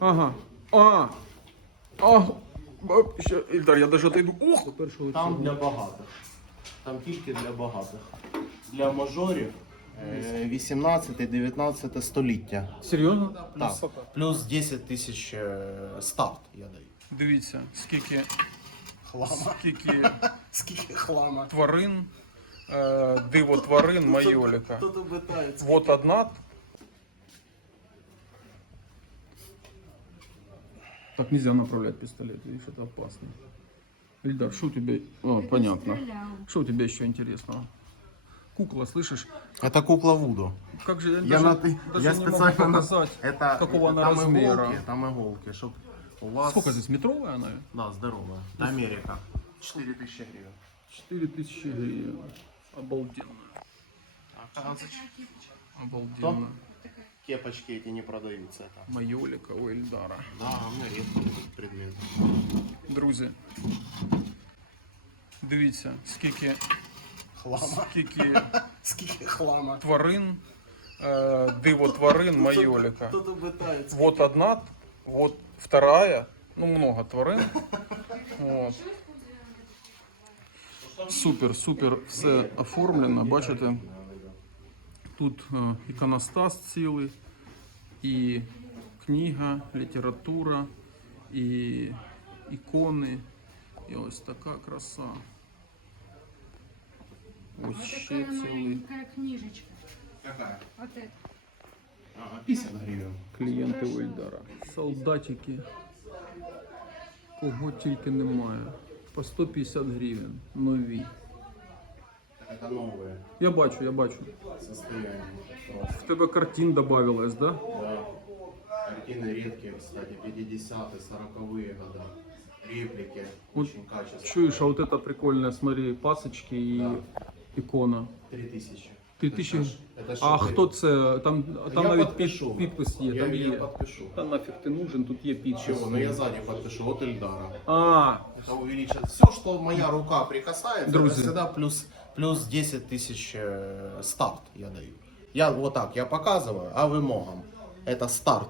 Ага. А. А. Б- Ще, Ільдар, я даже отойду. Ох! До першого Там цього. для багатих. Там тільки для багатих. Для мажорів е, 18-19 століття. Серйозно? Так. Плюс 10 тисяч е, старт я даю. Дивіться, скільки, Хлама. скільки Скільки хлама. тварин, е, диво тварин майоліка. Хто тут питається? Вот одна. Так нельзя направлять пистолет, видишь, это опасно. Ильдар, что у тебя... О, понятно. Что у тебя еще интересного? Кукла, слышишь? Это кукла Вуду. Как же я, Я, даже, на ты, даже я не могу специально на- показать, это, какого она там размера. Иголки, там иголки, чтоб у вас... Сколько здесь, метровая она? Да, здоровая. Это Америка. 4000 гривен. 4000 гривен. Обалденно. Обалденно Кепочки эти не продаются. Это. Майолика у Ильдара. Да, у меня редко этот предмет. Друзі, дивіться, скільки, Хлама. скільки Скільки хлама. тварин, е, диво тварин майоліка. Кто-то пытается. Вот одна, вот вторая, ну много тварин. От. Супер, супер, все оформлено, бачите. Тут е, іконостас цілий, і книга, література, і ікони. І ось така краса. Ось ще Такая цілий. книжечка. Какая? Вот это. Ага, 50 гривен. Клієнти Вильдара. Солдатики. Кого тільки немає. По 150 гривень. Нові. Так это новые Я бачу, я бачу. состояния. Просто. В тебе картин добавилось, да? Да. Картины редкие, кстати, 50-е, 40-е года. Реплики. Вот Очень качественные. Чуєш, а вот это прикольно, смотри, пасочки і ікона. 3000. Ти Это тисячі. ж- это ж А шедевр. хто це? Там, там Я навіть подпишу. під, підпис є, Я, там я є. подпишу. Та нафіг ти нужен, тут є підпис. Чего? Ну я сзади подпишу. Вот Эльдара. А, Это увеличит. Все, что моя рука прикасается, Друзья. это всегда плюс, плюс 10 тысяч э, старт я даю. Я вот так, я показываю, а вымогам. Это старт.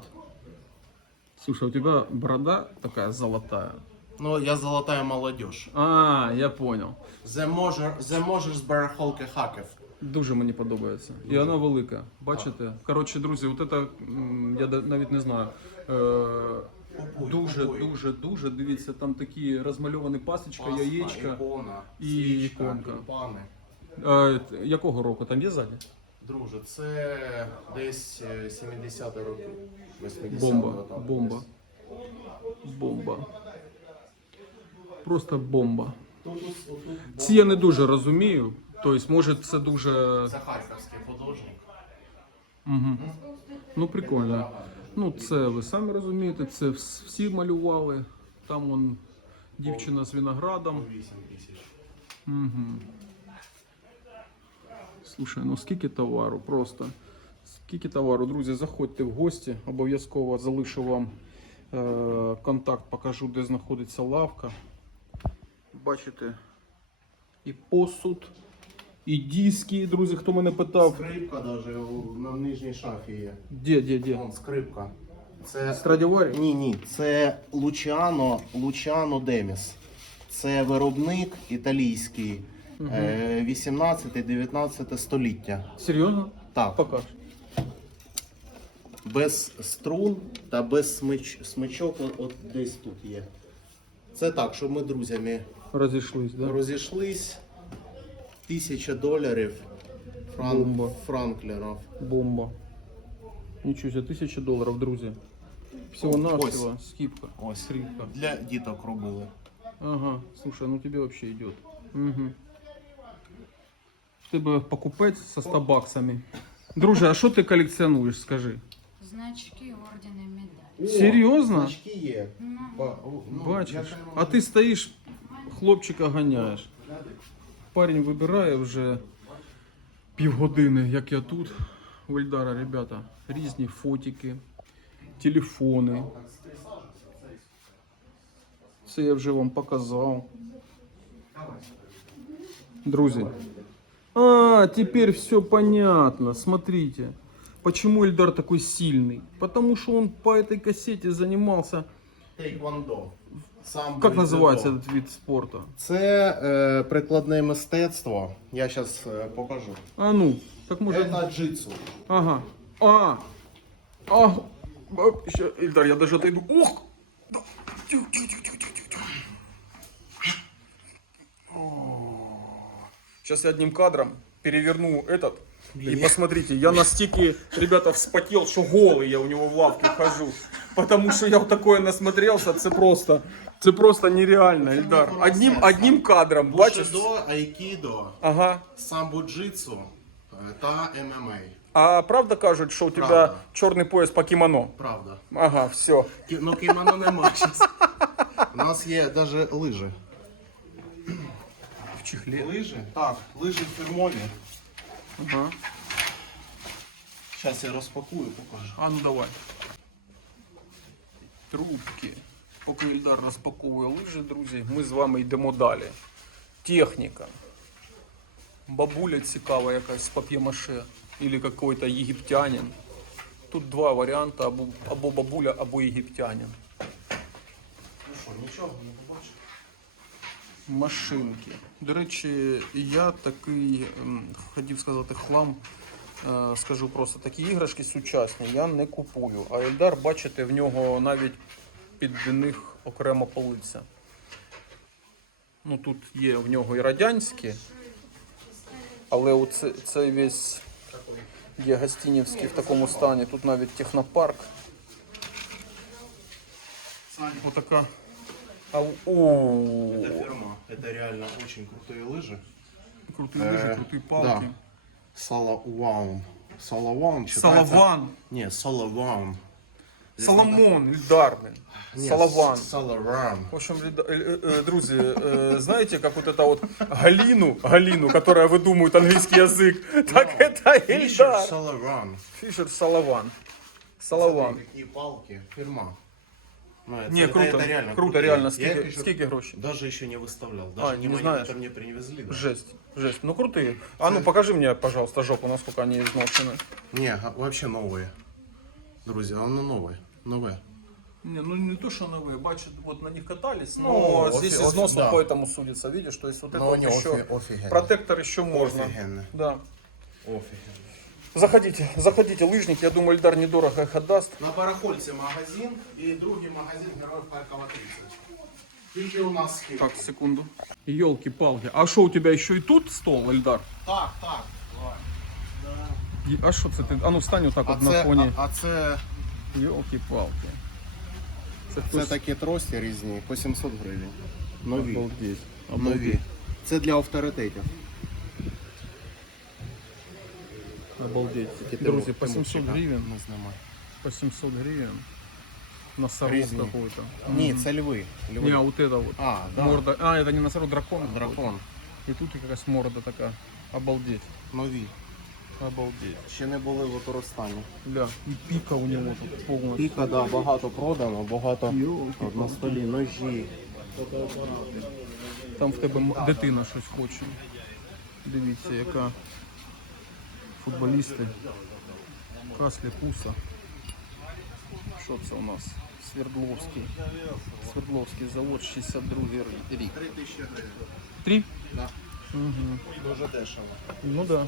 слушай, у тебя борода такая золотая. Ну, я золотая молодежь. А, я понял. The можеш, the можеш з барахолки хаків. Дуже мені подобається. І вона велика. Бачите? Коротше, друзі, от це, м, я да- навіть не знаю. Е, Купуй, дуже, купуй. дуже, дуже. Дивіться, там такі розмальовані пасочка, Класна яєчка. ікона, і свічка, іконка. тюльпани. Е, якого року? Там є ззаді? Друже, це десь е, 70 роки. 80 Бомба, бомба. Бомба. Просто бомба. Ці я не дуже розумію. Тобто, може, це дуже. Це харківський художник. Угу. Ну, прикольно. Ну, це ви самі розумієте, це всі малювали. Там вон дівчина з виноградом. 8 тисяч. Угу. Слушай, ну скільки товару просто. Скільки товару, друзі, заходьте в гості. Обов'язково залишу вам е- контакт, покажу, де знаходиться лавка. Бачите, і посуд, і диски, друзі, хто мене питав. Скрипка даже на нижній шафі є. Де, де, де? Вон скрипка. Це Страдіварі? Ні, ні, це Лучано, Лучано Деміс. Це виробник італійський е, 18-19 століття. Серйозно? Так, Покаж. без струн та без смич, смичок от, от десь тут є. Це так, щоб ми друзями Розійшлись, да? розійшлись. Тисяча доларів фран, Бомба. франклерів. Бомба. Нічого себе, тисяча доларів, друзі. Всього навсього скидка. Ось. Скрипка. Для діток робили. Ага, слушай, ну тебе вообще идет. Угу. Тебе покупець со 100 баксами. Друже, а що ти колекціонуєш, скажи? Значки, ордены, медали. Серйозно? Значки є. Ба- ну, я Бачиш? А ти стоїш, хлопчика ганяєш. Парень вибирає вже півгодини, як я тут. У Ельдара, ребята, різні фотики, телефони. Це я вже вам показав. Друзі. А, теперь все понятно. Смотрите. Почему Эльдар такой сильный? Потому что он по этой кассете занимался... Тейквондо. Сам Как называется дзюдо. этот вид спорта? Це е, прикладне мистецтво. Я зараз покажу. А ну, так может... Це джитсу. Ага. А. А. Ща, Ильдар, я даже отойду. Ох! Тихо, тихо, тихо. Сейчас я одним кадром переверну этот. И посмотрите, я на стике, ребята, вспотел, что голый я у него в лавке хожу. Потому что я вот такое насмотрелся, це просто, це просто нереально, Ильдар. Одним, одним кадром, бачиш? Бушидо, айкідо, Ага. самбо джитсу е, та ММА. А правда кажуть, що у тебе Правда. чорний пояс по кімоно? Правда. Ага, все. Кі- Ну кімоно нема зараз. У нас є навіть лижі. Чехлі. Лижі? Так, лижі фірмові. Ага. Зараз я розпакую, покажу. А ну давай. Трубки. Поки Ільдар розпаковує лижі, друзі, ми з вами йдемо далі. Техніка. Бабуля цікава якась з пап'ємаше. Или какой-то єгиптянин. Тут два варіанти, або, або бабуля, або єгиптянин. Ну що, нічого не побачив? Машинки. До речі, я такий, ем, хотів сказати, хлам, е, скажу просто, такі іграшки сучасні я не купую. А Ельдар, бачите, в нього навіть під них окрема полиця. Ну тут є в нього і радянські, але оце, цей весь є гостинівський в такому стані. Тут навіть технопарк. Отака. А, о, Это фирма. Это реально очень крутые лыжи. Крутые Э, лыжи, крутые палки. да. Салаван. Салаван читается? Салаван. Не, Салаван. Здесь Соломон, Ильдар, блин. надо- Не, Салаван. Салаван. В общем, э, э, друзья, э, знаете, как вот это вот Галину, Галину, которая выдумывает английский язык, так это Фишер Ильдар. Салаван. Фишер Салаван. Салаван. Смотри, Какие палки. Фирма. Ну, это- Не, это- круто, это реально круто, реально. Скільки, грошей? Даже еще не выставлял. А, Даже не не знаешь? мне привезли. Да. Жесть, жесть. Ну крутые. А ну покажи мне, пожалуйста, жопу, насколько они изношены. Не, а- вообще новые. Друзья, оно новое. Новое. Не, ну не то, что новые, бачат, вот на них катались, но Ну, здесь офи- износ офи- вот да. по этому судится, видишь, то есть вот это Но вот они еще, офи- офигенно. протектор еще можно. Офигенно. Да. Офигенно. Заходите, заходите, лыжник, я думаю, Эльдар недорого их отдаст. На Барахольці магазин і другий магазин Героїв Харкова 30. Тільки у нас скидки. Так, секунду. Елки-палки. А что у тебя еще и тут стол, Эльдар? Так, так. И- А что это ты? А ну встань вот так А вот на це, фоне. а, а це, Елки-палки. Це це хтось- такі трості різні по 700 гривень. Нові. Обалдеть. Нові. Обалдеть. Це для авторитетів. Обалдеть. Друзі, по 700 тимурчика. гривен. Не знімай. По 700 гривен. Носорог Різні. какой-то. Ні, це льви. льви. Не, а вот это вот. А, да. Морда. А, это не носорог, дракон. Дракон. И тут и какая морда такая. Обалдеть. Нові. Обалдеть. Ще не були в використанні. Ля, и пика у него тут полностью. Піка, да, багато продано, багато от на столі ножі. Там в тебе м- дитина щось хоче. Дивіться, яка футболісти. Каслі Пуса. Що це у нас? Свердловський. Свердловський завод 62 рік. 3 тисячі гривень. Три? Да. Угу. Дуже дешево. Ну да.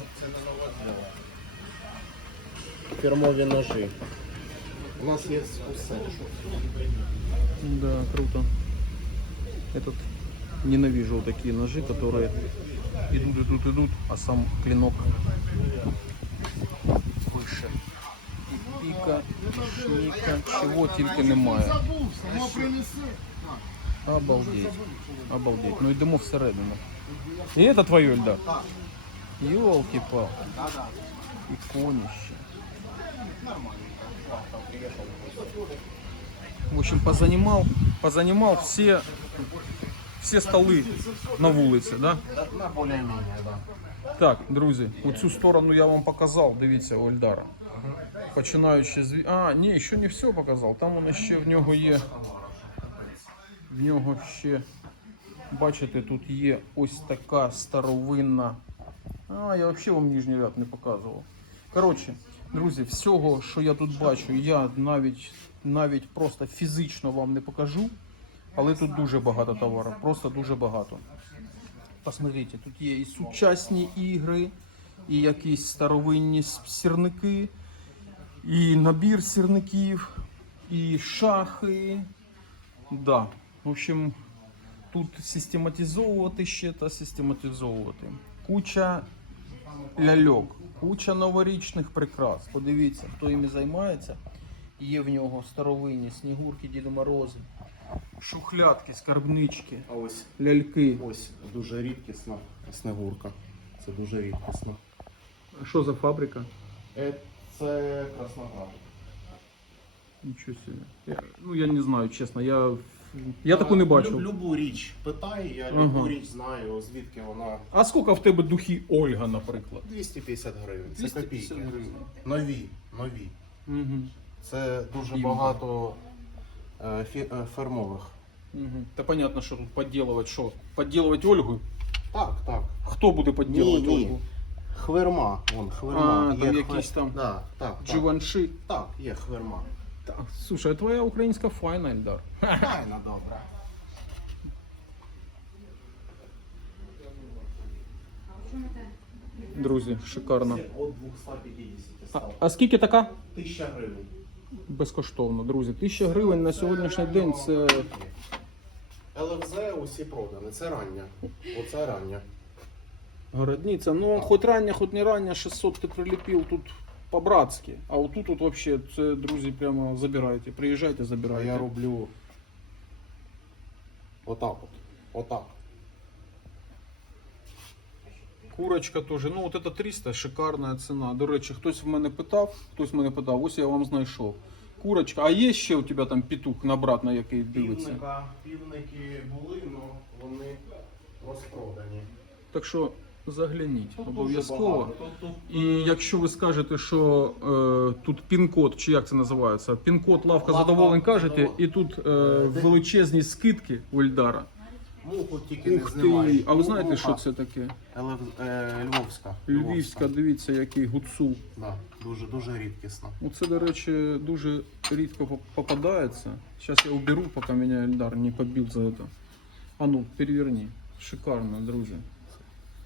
Фірмові ножі. У нас є усе. Да, круто. Этот ненавижу вот такие ножи, которые идут, идут, идут, а сам клинок выше. І піка, і шніка, чого тільки немає. Обалдеть. Обалдеть. Ну йдемо всередину. І це твоє, Ельдар? Йолки-палки. Іконище. В общем, позанимал, позанимал все, все столы на вулиці, да? На більш-менш, да. Так, друзі, оцю сторону я вам показав, дивіться, у Ельдара. Починаючи з... А, ні, ще не все показав. Там воно ще в нього є. В нього ще, бачите, тут є ось така старовинна. А, я взагалі вам нижній ряд не показував. Коротше, Друзі, всього, що я тут бачу, я навіть, навіть просто фізично вам не покажу. Але тут дуже багато товару, просто дуже багато. Посмотрите, тут є і сучасні ігри, і якісь старовинні сірники, і набір сірників, і шахи. Да. В общем, тут систематизовувати ще та систематизовувати. Куча ляльок, куча новорічних прикрас. Подивіться, хто іми займається. Є в нього старовинні снігурки, Діди Морози, шухлядки, скарбнички, А ось ляльки. ось дуже рідкісна снегурка. Це дуже рідкісно. А що за фабрика? Е, Це Красноград. Нічого собі. Я, ну я не знаю, чесно. Я, я таку не Люб- бачив. Любу річ питай, я Ага. річ знаю, звідки вона. А скільки в тебе духи Ольга, наприклад? 250 гривень. Це 250 копійки. гривень. Нові, нові. Угу. Це дуже Дивно. багато е, фі- е, фермових. Угу. Та понятно, що тут підділувати що? Підділувати Ольгу? Так, так. Хто буде підділувати Ні, ні. Ольгу? Хверма, вон, хверма. А, там Є якісь там Да, так, так. Дживанши. Так, є хверма. Так, слушай, а твоя українська файна, Ельдар. Файна добра. Друзі, шикарно. Це От 250 А, став. а скільки така? 1000 гривень. Безкоштовно, друзі. Тисяча гривень на сьогоднішній день це. ЛФЗ усі продані, це рання. Оце рання. Городниця. Ну, хоч рання, хоч не рання, 600 ти приліпив тут по-братськи. А отут от вообще це, друзі, прямо забирайте. Приїжджайте, А забирайте. я роблю отак от. Отак. Курочка теж. Ну, от це 300, шикарна ціна. До речі, хтось в мене питав, хтось в мене питав, ось я вам знайшов. Курочка, а є ще у тебе там петух на брат, на який дивиться? Півника, півники були, але вони розпродані. Так що загляніть обов'язково. І якщо ви скажете, що е, тут пін-код, чи як це називається, пін-код лавка задоволень кажете, і тут е, величезні скидки у Ельдара. муху тільки Ух не ти! знімаєш. А ви знаєте, що це таке? ЛФ... Е, Львовська. Львівська, дивіться, який гуцул. Да, дуже, дуже рідкісно. Оце, до речі, дуже рідко поп- попадається. Зараз я уберу, поки мене Ельдар не побив за це. А ну, переверни. Шикарно, друзі.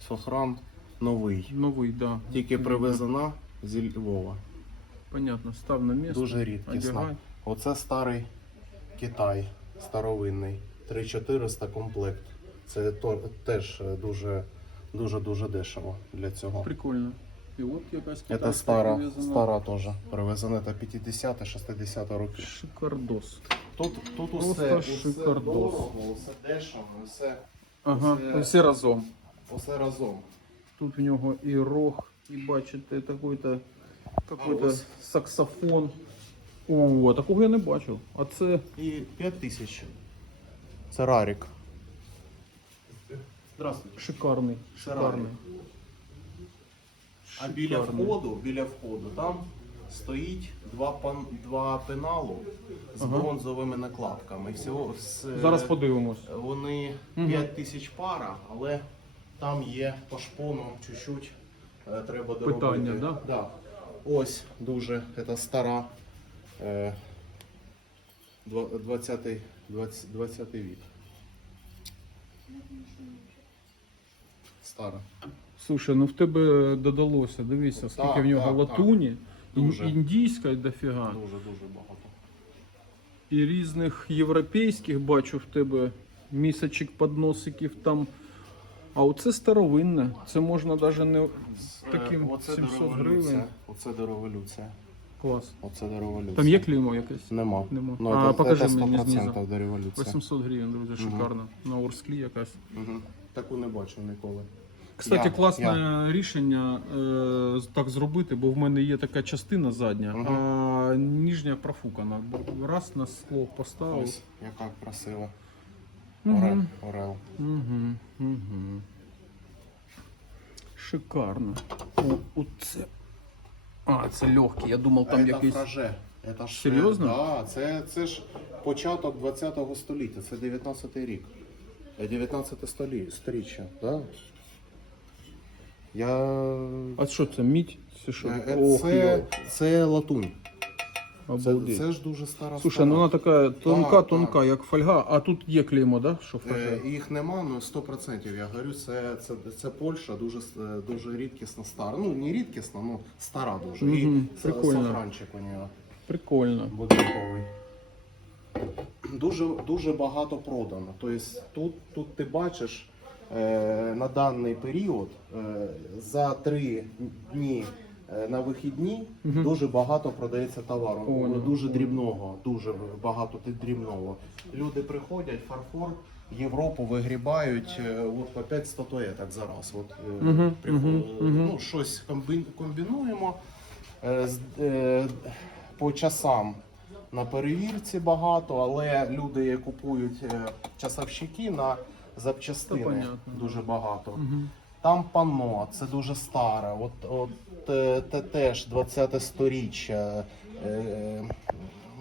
Сохран новий. Новий, да. Тільки привезена зі Львова. Понятно, став на місце. Дуже рідкісно. одягай. Оце старий Китай, старовинний. 3400 комплект. Це то, теж е, дуже дуже дуже дешево для цього. Прикольно. І от якась Це стара, привезена. стара теж. Привезена та 50-60 років. Шикардос. Тут, тут усе, усе шикардос. дорого, усе дешево, усе, Ага, Це- всі разом. Усе разом. Тут в нього і рог, і бачите, такий-то какой-то саксофон. О, такого я не бачив. А це І 5 тисяч. Це рарік. Здравствуйте. шикарний. Шикарний. А біля входу, біля входу, там стоїть два пан, два пеналу з Ага. бронзовими накладками. Всього з, Зараз подивимось. Вони 5 тисяч пара, але там є по шпону чуть-чуть е, треба доробити. Питання, да? Да. Ось дуже це стара е, 20-й 20, 20 вік. Стара. Слушай, ну в тебе додалося. Дивися, скільки Так, в нього так, латуні, Дуже. індійська й дофіга. Дуже дуже багато. І різних європейських бачу в тебе місочок, подносиків там. А оце старовинне. Це можна навіть не таким Е, оце 700 до революції. гривень. Оце до революції. Клас. Оце до революції. Там є клеймо якесь? Нема. Нема. Ну, А, це, покажи це мені 100% знизу. до революції. 800 гривень, друзі, шикарно. На Орсклі якась. Угу. Таку не бачив ніколи. Кстати, Я- класне рішення е, так зробити, бо в мене є така частина задня, Мгм. а нижня профукана. Раз на скло поставив. Ось, яка красива. Орел. Орел. Угу, угу. Шикарно. О, оце. А, це легкий. Я думав, там це якийсь. фраже. Це ж, Серйозно? Да, це, це ж початок 20 століття, це 19 рік. Е, 19 столі, сторіччя, да? Я... А що це, мідь? Це що? Е, Ох, Це, це латунь. Це, обалдеть. це ж дуже стара. Слушай, стара. ну вона така тонка, Так, тонка, так. як фольга, а тут є клеймо, да? Що Е, фольга? Їх нема, ну 100% я говорю, це, це, це Польща дуже, с- е, дуже рідкісно стара. Ну, не рідкісно, ну стара дуже. І Мгм, с- прикольно. у нього Прикольно. будинковий. Дуже, дуже багато продано. Тобто тут, тут ти бачиш е, на даний період е, за три дні е, на вихідні Мгм. дуже багато продається товару. Понял. Дуже дрібного, дуже багато ти- дрібного. Люди приходять, фарфор, Європу вигрібають е, от по 5 статуеток за раз. От, е, Мгм, приход- мгм, мгм. ну, щось комбін- комбінуємо. Е, з- е, по часам на перевірці багато, але люди купують е, часовщики на запчастини Та понятно. дуже багато. Мгм. Там панно, це дуже старе. От, от е, те теж 20 сторіччя. Е, е,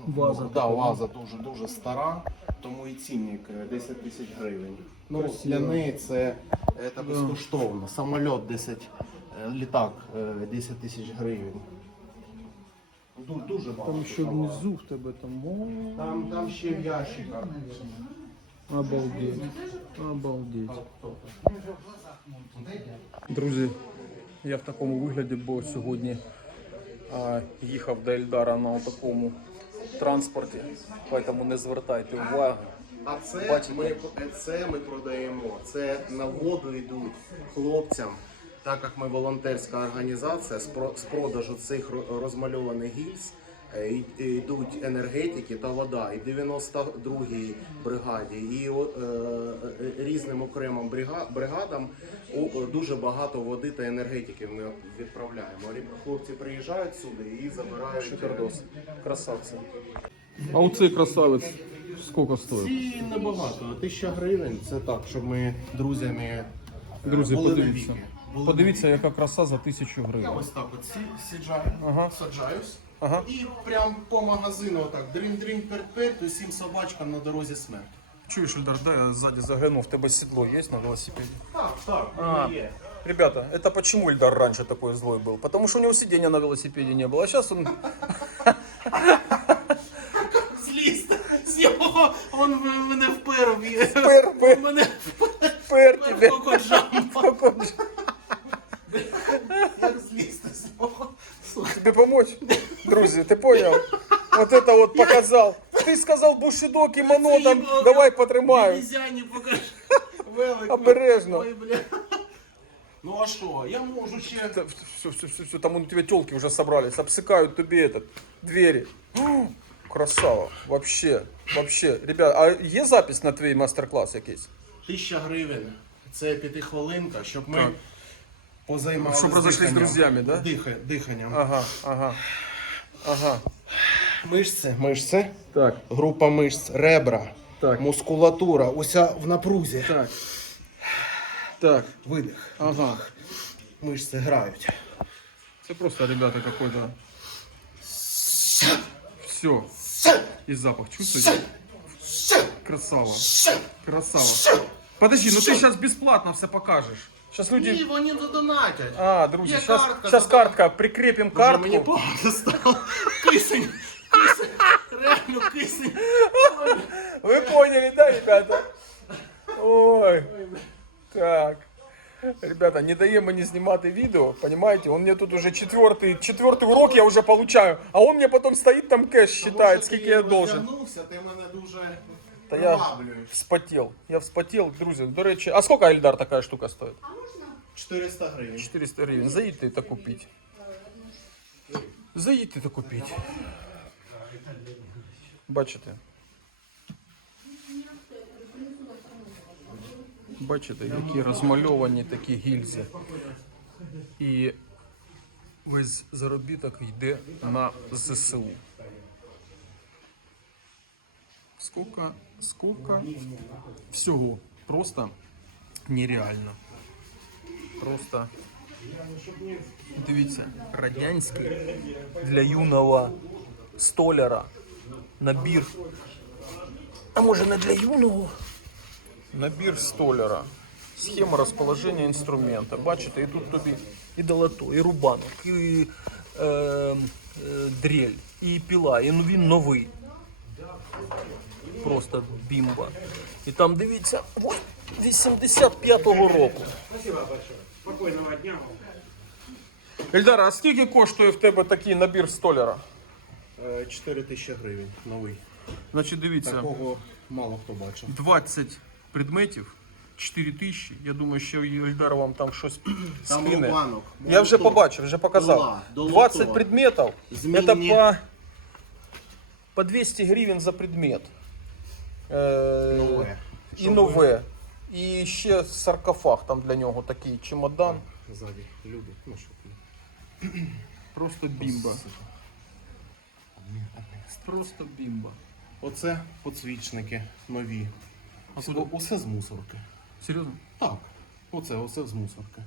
Ваза ну, да, ваза дуже дуже стара, тому і цінник е, 10 тисяч гривень. Ну, для неї це, е, це безкоштовно. Самольот 10, е, літак е, 10 тисяч гривень. Ду- Дуже багато. Там ще внизу в тебе там. Там, там ще в ящиках. Обалдеть. Обалдеть. Друзі, я в такому вигляді, бо сьогодні а, їхав до Ельдара на такому транспорті, тому не звертайте уваги. А це Бачите? ми, це ми продаємо. Це на воду йдуть хлопцям. Так як ми волонтерська організація з продажу цих розмальованих гільз е, йдуть енергетики та вода. І 92-й бригаді, і е, е, різним окремим бригадам дуже багато води та енергетики ми відправляємо. Хлопці приїжджають сюди і забирають Шикардос. Красавці. А оцей красавець скільки стоїть? Ці небагато, тисяча гривень. Це так, щоб ми друзями Друзі, були подивіться. навіки. Подивіться, яка краса за тисячу гривень. Я ось так от сі- сіджаю, Ага. саджаюсь. Ага. І прям по магазину отак дрін-дрін перт-перт, усім собачкам на дорозі смерть. Чуєш, Ельдар, дай я сзади загляну, в тебе седло есть на велосипеде? Так, так, А. є. Ребята, это почему Ильдар раньше такой злой был? Потому что у него сиденья на велосипеде не было, а сейчас он... Зліз з його, він мене впер. Пер, пер, Мене пер впер тебе. кокоджамбо. Як злізти з нього? Слухай, Тебе помочь? Друзі, ти понял? Вот это вот показал. Ты сказал бушидо, кимоно там, їбало, давай потримаю. Бізяні покажи. Велику. Обережно. Ой, бля. Ну а що, я можу ще. Все, все, все, все, там у тебя телки уже собрались, обсыкают тебе этот, двери. О, Красава, вообще, вообще. Ребят, а є запись на твій мастер-клас якийсь? Тисяча гривень. Це п'ятихвилинка, щоб ми Так. позаймалися. Щоб розійшлись з друзями, да? Диха, диханням. Ага, ага, ага. Мишці, мишці. Так, Група мишць, ребра, Так. мускулатура, уся в напрузі. так. Так, Видих. ага. Мишці грають. Це просто, ребята, какой-то... Все. И запах чувствуете? Красава. Красава. Подожди, ну ты сейчас бесплатно все покажешь. Сейчас Ні, люди... вони задонатять. А, друзья, Є сейчас, картка, сейчас задам. картка, прикрепим Боже, картку. мені погано стало. Кисень. Кисень. Реально кисень. Вы поняли, да, ребята? Ой. Так. Ребята, не даем мені знімати відео, понимаете? Он мне тут уже четвертый, четвертый урок я уже получаю, а он мне потом стоит там кэш считает, Може, скільки ти я должен. розвернувся, Ти мене дуже Та я приваблюєш. вспотел. Я вспотел, друзі. До речі, а сколько Ельдар така штука стоїть? 400 гривень. 400 гривень. Заїдьте та купіть. Заїдьте та купіть. Бачите? Бачите, які розмальовані такі гільзи. І весь заробіток йде на ЗСУ. Скільки, скільки всього. Просто нереально. Просто дивіться, радянський для юного столяра набір. А може не для юного? Набір столяра. Схема розположення інструмента. Бачите, і тут тобі і долото, і рубанок, і е, е, дрель, і піла, і ну, він новий. Просто бімба. І там дивіться, ой, 85-го року. Спокойного дня. Ельдара, а скільки коштує в тебе такий набір столяра? 4 Е, тисячі гривень новий. Значить, дивіться, Такого мало хто бачив. 20 предметів, 4 тисячі. Я думаю, що Ельдар вам там щось Там скине. рубанок, Я вже молоток, побачив, вже показав. пила, долото, 20 предметів. змінні. Это по, по 200 гривень за предмет. Е, Нове. І Щоб нове. І ще саркофаг там для нього такий чемодан. Ззаді люди. Ну, щоб Просто бімба. Просто бімба. Оце подсвічники нові. Откуда? Усе з мусорки. Серйозно? Так. Оце, оце з мусорки.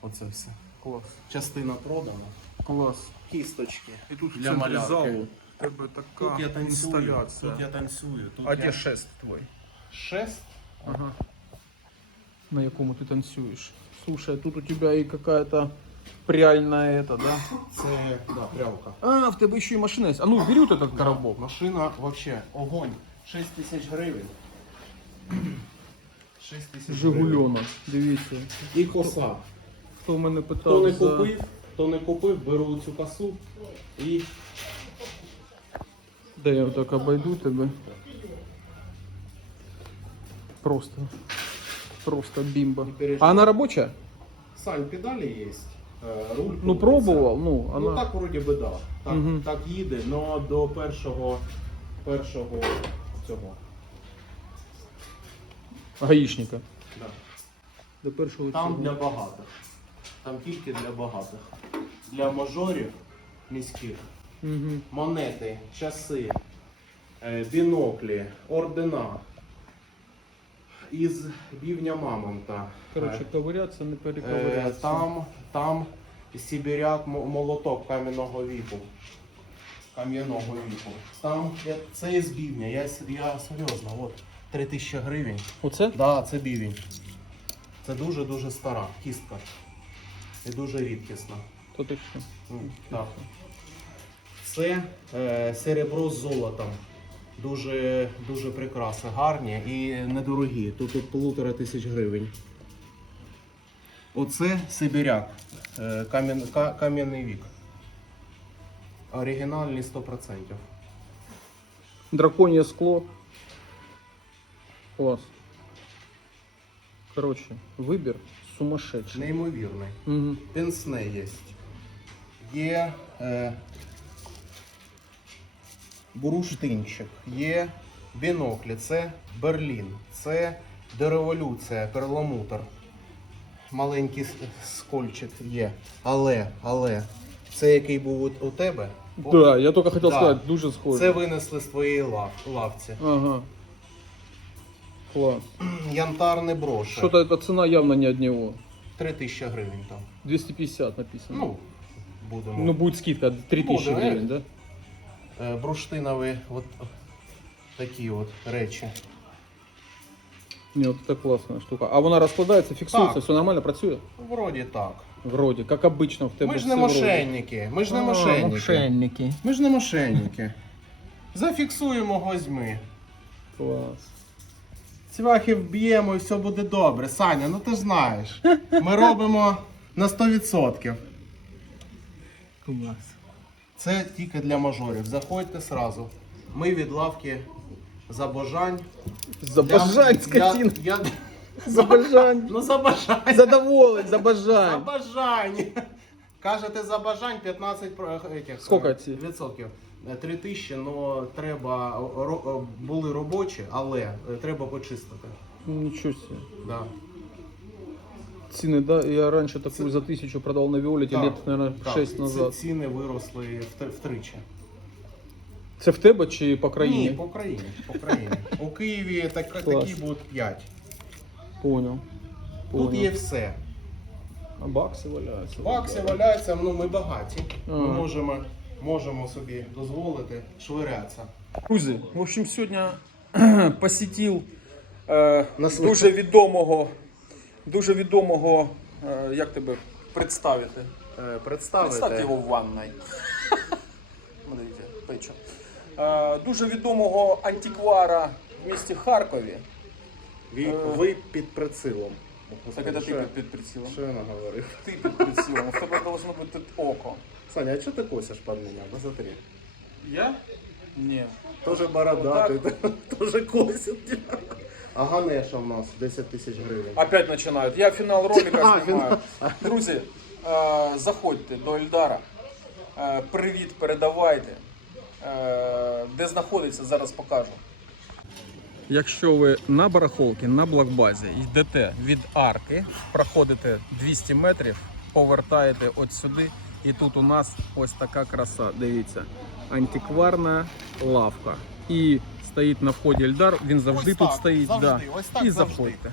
Оце все. Клас. Частина продана. Клас. Кісточки. І тут в Для центрі малярки. залу в тебе така Тут я танцюю. інсталяція. Тут я танцюю. Тут А я... де шест твой? Шест. Ага. На якому ти танцюєш? Слушай, тут у тебя и какая-то пряльная это, да? Це да, прялка. А, в тебе ще й машина є. А ну, бери этот коробок. Машина вообще огонь. 6 тисяч гривень. 6 тисяч гривень. Жигульона. Дивіться. І коса. Хто в мене питав Хто не за... купив, хто не купив, беру цю косу і Де я так обойду тебе. Просто. Просто переживай. А она рабочая? Сань, педалі є. е, Руль. Ну пробував, ну, Ну так вроді би да. Так, Мгм. так їде, але до першого першого цього. гаїшника. Да. До першого Там цього. для багатих. Там тільки для багатих. Для мажорів міських. Мгм. Монети, часи, е, біноклі, ордена. Із бівня мамонта. Коротше, ковирятися, не Е, перековирятися. Там, там сибіряк молоток кам'яного віку. Кам'яного віку. Там це із бівня. Я, я серйозно, от 3 тисячі гривень. Оце? Так, да, це бівень. Це дуже-дуже стара кістка. І дуже рідкісна. То ти що? Так. Це е, серебро з золотом. Дуже, дуже прикраси, гарні і недорогі. Тут полутора тисяч гривень. Оце Сибіряк. Е, кам'ян- кам'яний вік. Оригінальний 100%. Драконье скло. Класс. Короче, выбор сумасшедший. Неймовірний. Угу. Пенсне є. Є е, буруштинчик, є біноклі, це Берлін, це дереволюція, перламутр. Маленький скольчик є. Але, але, це який був у, тебе? Бо Да, я только хотел Да. сказать, дуже схоже. Це винесли з твоєї лав, лавці. Ага. Класс. Янтарний броші. Что-то эта цена явно не от него. 3000 гривень там. 250 написано. Ну, будемо. Ну, будет скидка 3000 Буде, гривен, да? Е, бурштинові от такі от речі. Не, вот это классная штука. А вона розкладається, фіксується, Так. все нормально працює? Вроді так. Вроді, як обично в тебе Ми ж все не вроді. мошенники. Ми ж не А, мошенники. мошенники. Ми ж не мошенники. Зафіксуємо гозьми. Клас. Цвяхи вб'ємо і все буде добре. Саня, ну ти ж знаєш. Ми робимо на 100%. Клас. Це тільки для мажорів. Заходьте сразу. Ми від лавки забажань. Забажань, скотина. Я, я, Забажань. ну забажань. Задоволень, забажань. Забажань. Кажете, забажань 15 про- этих, Сколько е, ці? відсотків. Е, Три тисячі, але треба ро- були робочі, але е, треба почистити. Ничего себе. Да. Цены, да, я раньше такую за тысячу продал на Виолете Так, лет, наверное, так. 6 Ці- назад. Ціни виросли втр- втричі. Це в тебе чи по Ні, країні? по Україні. По Україні. У Києві так, Клас. такі будуть 5. Понял. Тут Понял. є все. А бакси валяються. Бакси валяються, ну ми багаті. Ми Ага. можемо, можемо собі дозволити швирятися. Друзі, в общем, сьогодні посетив е, Нас- дуже відомого дуже відомого, е, як тебе представити? Е, Представити. Представте його в ванной. Смотрите. Е, Дуже відомого антиквара в місті Харкові. Ви, Е. ви під прицілом. Так це ти під, під прицілом. Що я наговорив? Ти під прицілом. У тебе должно бути око. Саня, а що ти косиш під мене? Посмотри. Я? Ні. Тоже бородатий, тоже косить. А Ганеша в нас 10 тисяч гривень. Опять починають. Я фінал ролика А, знімаю. Друзі, е, заходьте до Ельдара. Е, привіт передавайте. Е, де знаходиться, зараз покажу. Якщо ви на барахолці, на блокбазі йдете від арки, проходите 200 метрів, повертаєте от сюди, і тут у нас ось така краса. Дивіться, антикварна лавка. І стоїть на вході Ельдар, він завжди Ось тут так, стоїть. завжди, да. ось так і завжди. заходьте.